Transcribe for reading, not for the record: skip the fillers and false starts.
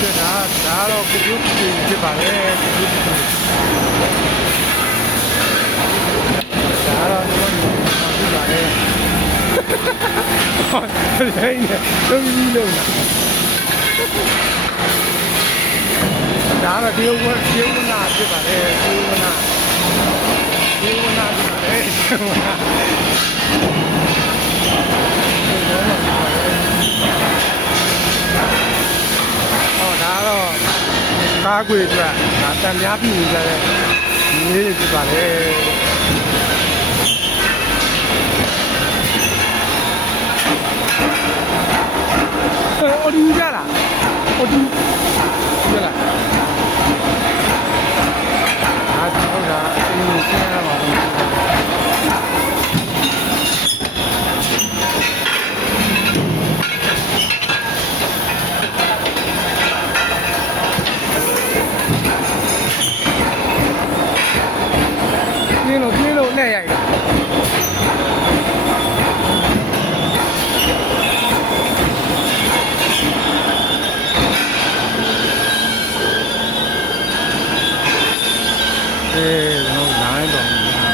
ကဲ့ဒါတော့ကိုပြုတ်ဖြစ်ပါလေကိုပြုတ်ဖြစ်ဒါတော့ကျွန်တော်ဖြစ်ပါလေဟုတ်တယ်လုံးကြီးလုံးဒါတော့ဒီဝနာဖြစ်ပါလေဒီဝနာဖြစ်ပါလေဒါတော့ကားကွေအတွက်ဒါတန်ပြားပြနေကြတဲ့ဒီလေးတွေဖြစ်ပါလေအော်ဒီကြလားအော်ဒီကြလားဟုတ်တာအင်းကိုရှင်းရမှာပါပြင်းလို့နဲ့ရိုက်တာ